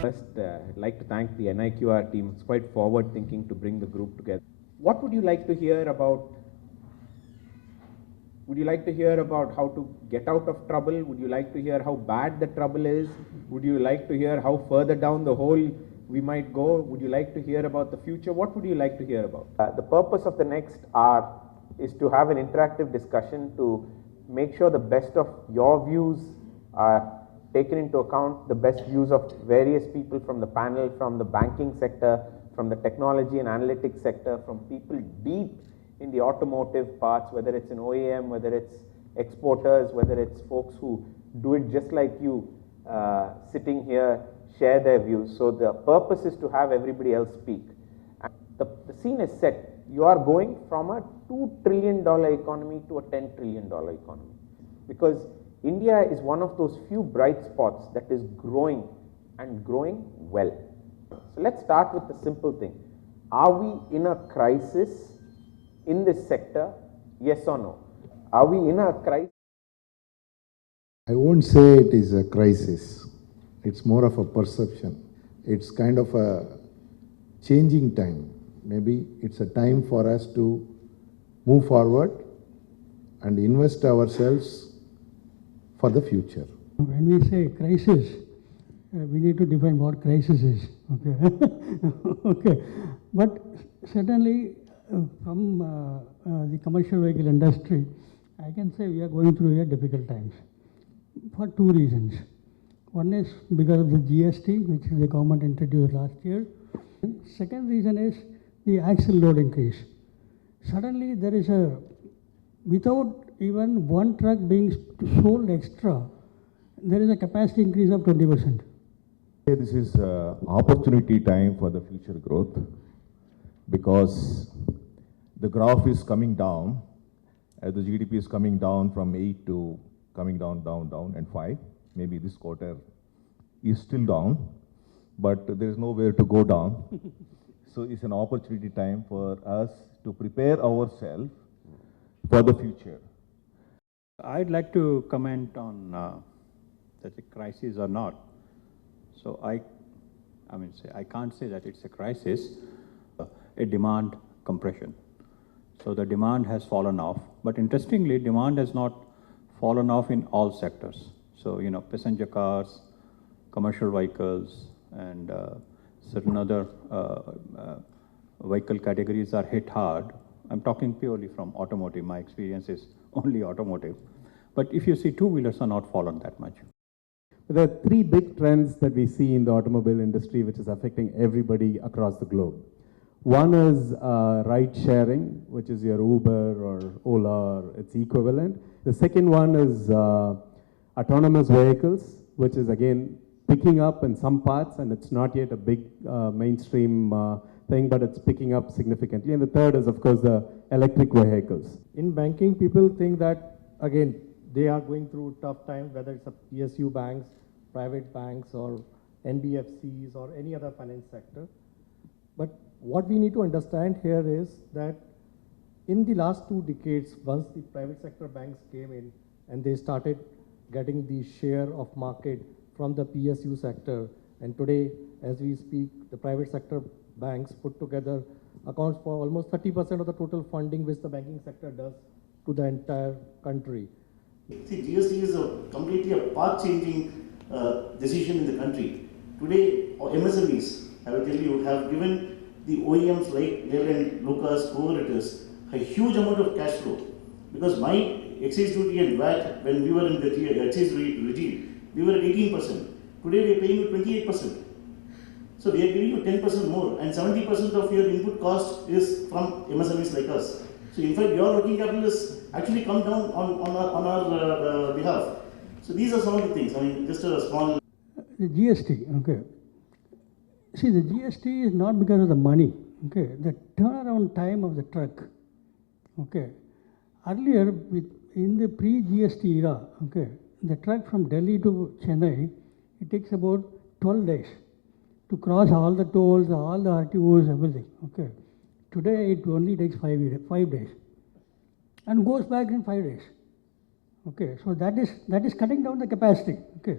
First, I'd like to thank the NIQR team. It's quite forward thinking to bring the group together. What would you like to hear about? Would you like to hear about how to get out of trouble? Would you like to hear how bad the trouble is? Would you like to hear how further down the hole we might go? Would you like to hear about the future? What would you like to hear about? The purpose of the next hour is to have an interactive discussion to make sure the best of your views are taken into account, the best views of various people from the panel, from the banking sector, from the technology and analytics sector, from people deep in the automotive parts, whether it's an OEM, whether it's exporters, whether it's folks who do it just like you, sitting here, share their views. So the purpose is to have everybody else speak. And the scene is set. You are going from a $2 trillion economy to a $10 trillion economy. Because India is one of those few bright spots that is growing and growing well. So let's start with the simple thing. Are we in a crisis in this sector? Yes or no? Are we in a crisis? I won't say it is a crisis. It's more of a perception. It's kind of a changing time. Maybe it's a time for us to move forward and invest ourselves for the future. When we say crisis, we need to define what crisis is. Okay, okay. But certainly, from the commercial vehicle industry, I can say we are going through a difficult times for two reasons. One is because of the GST, which the government introduced last year. Second reason is the axle load increase. Suddenly, there is a, without even one truck being sold extra, there is a capacity increase of 20%. This is opportunity time for the future growth, because the graph is coming down, as the GDP is coming down from 8 to coming down, and 5. Maybe this quarter is still down, but there is nowhere to go down. So it's an opportunity time for us to prepare ourselves for the future. I'd like to comment on that a crisis or not. So I can't say that it's a crisis, a demand compression. So the demand has fallen off, but interestingly, demand has not fallen off in all sectors. So, you know, passenger cars, commercial vehicles, and certain other vehicle categories are hit hard. I'm talking purely from automotive. My experience is only automotive. But if you see, two-wheelers are not fallen that much. There are three big trends that we see in the automobile industry which is affecting everybody across the globe. One is ride sharing, which is your Uber or Ola or its equivalent. The second one is autonomous vehicles, which is again picking up in some parts, and it's not yet a big mainstream thing, but it's picking up significantly. And the third is, of course, the electric vehicles. In banking, people think that, again, they are going through tough times, whether it's a PSU banks, private banks, or NBFCs, or any other finance sector. But what we need to understand here is that in the last 2 decades, once the private sector banks came in and they started getting the share of market from the PSU sector, and today, as we speak, the private sector banks put together accounts for almost 30% of the total funding which the banking sector does to the entire country. See, GST is completely a path-changing decision in the country. Today, MSMEs, I will tell you, have given the OEMs like Leyland, Lucas, whoever it is, a huge amount of cash flow. Because my excise duty and VAT, when we were in the excise regime, we were at 18%. Today, we are paying you 28%. So we are giving you 10% more, and 70% of your input cost is from MSMEs like us. So in fact, your working capital has actually come down on our behalf. So these are some of the things. I mean, just a small. The GST, okay. See, the GST is not because of the money, okay. The turnaround time of the truck, okay. Earlier, in the pre-GST era, okay, the truck from Delhi to Chennai, it takes about 12 days to cross all the tolls, all the RTOs, everything, okay. Today, it only takes 5 days and goes back in 5 days. Okay, so that is cutting down the capacity. Okay.